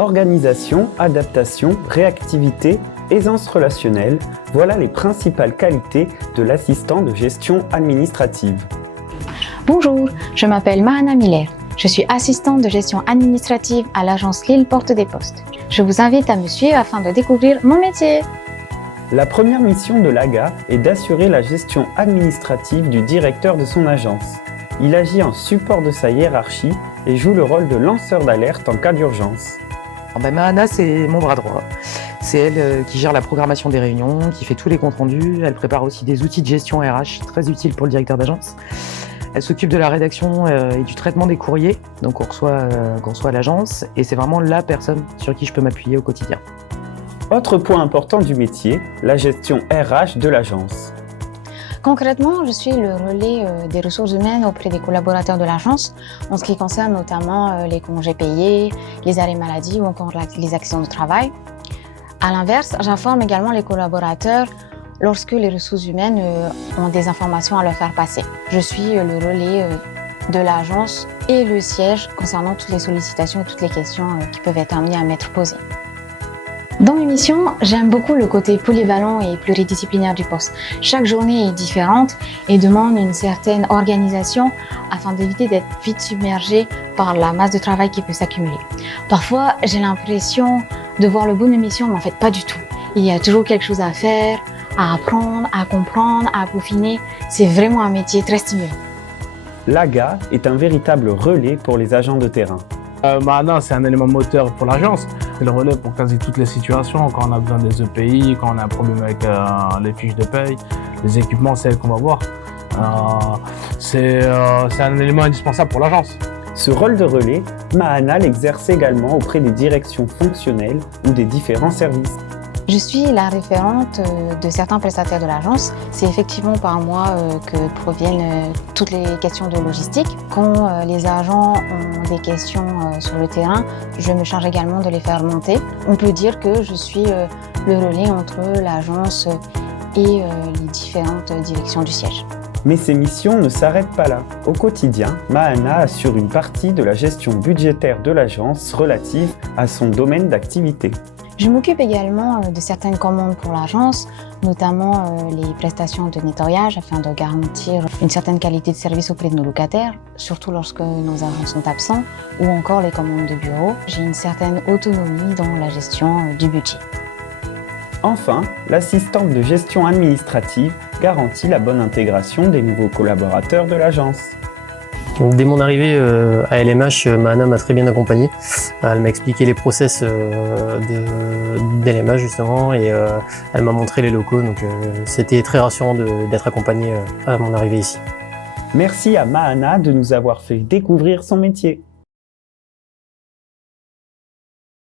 Organisation, adaptation, réactivité, aisance relationnelle, voilà les principales qualités de l'assistant de gestion administrative. Bonjour, je m'appelle Mahana Miller. Je suis assistante de gestion administrative à l'agence Lille Porte des Postes. Je vous invite à me suivre afin de découvrir mon métier. La première mission de l'AGA est d'assurer la gestion administrative du directeur de son agence. Il agit en support de sa hiérarchie et joue le rôle de lanceur d'alerte en cas d'urgence. Mahana, c'est mon bras droit. C'est elle qui gère la programmation des réunions, qui fait tous les comptes rendus. Elle prépare aussi des outils de gestion RH très utiles pour le directeur d'agence. Elle s'occupe de la rédaction et du traitement des courriers, donc qu'on reçoit à l'agence, et c'est vraiment la personne sur qui je peux m'appuyer au quotidien. Autre point important du métier, la gestion RH de l'agence. Concrètement, je suis le relais des ressources humaines auprès des collaborateurs de l'agence en ce qui concerne notamment les congés payés, les arrêts maladie ou encore les accidents de travail. À l'inverse, j'informe également les collaborateurs lorsque les ressources humaines ont des informations à leur faire passer. Je suis le relais de l'agence et le siège concernant toutes les sollicitations et toutes les questions qui peuvent être amenées à m'être posées. Dans mes missions, j'aime beaucoup le côté polyvalent et pluridisciplinaire du poste. Chaque journée est différente et demande une certaine organisation afin d'éviter d'être vite submergé par la masse de travail qui peut s'accumuler. Parfois, j'ai l'impression de voir le bout de mes missions, mais en fait pas du tout. Il y a toujours quelque chose à faire, à apprendre, à comprendre, à peaufiner. C'est vraiment un métier très stimulant. L'AGA est un véritable relais pour les agents de terrain. Mahana, c'est un élément moteur pour l'agence. C'est le relais pour quasi toutes les situations. Quand on a besoin des EPI, quand on a un problème avec les fiches de paye, les équipements, c'est elle qu'on va voir. C'est un élément indispensable pour l'agence. Ce rôle de relais, Mahana l'exerce également auprès des directions fonctionnelles ou des différents services. Je suis la référente de certains prestataires de l'agence. C'est effectivement par moi que proviennent toutes les questions de logistique. Quand les agents ont des questions sur le terrain, je me charge également de les faire monter. On peut dire que je suis le relais entre l'agence et les différentes directions du siège. Mais ces missions ne s'arrêtent pas là. Au quotidien, Mahana assure une partie de la gestion budgétaire de l'agence relative à son domaine d'activité. Je m'occupe également de certaines commandes pour l'agence, notamment les prestations de nettoyage afin de garantir une certaine qualité de service auprès de nos locataires, surtout lorsque nos agents sont absents, ou encore les commandes de bureau. J'ai une certaine autonomie dans la gestion du budget. Enfin, l'assistante de gestion administrative garantit la bonne intégration des nouveaux collaborateurs de l'agence. Donc, dès mon arrivée à LMH, Mahana m'a très bien accompagné. Elle m'a expliqué les process d'LMH justement et elle m'a montré les locaux. Donc c'était très rassurant d'être accompagné à mon arrivée ici. Merci à Mahana de nous avoir fait découvrir son métier.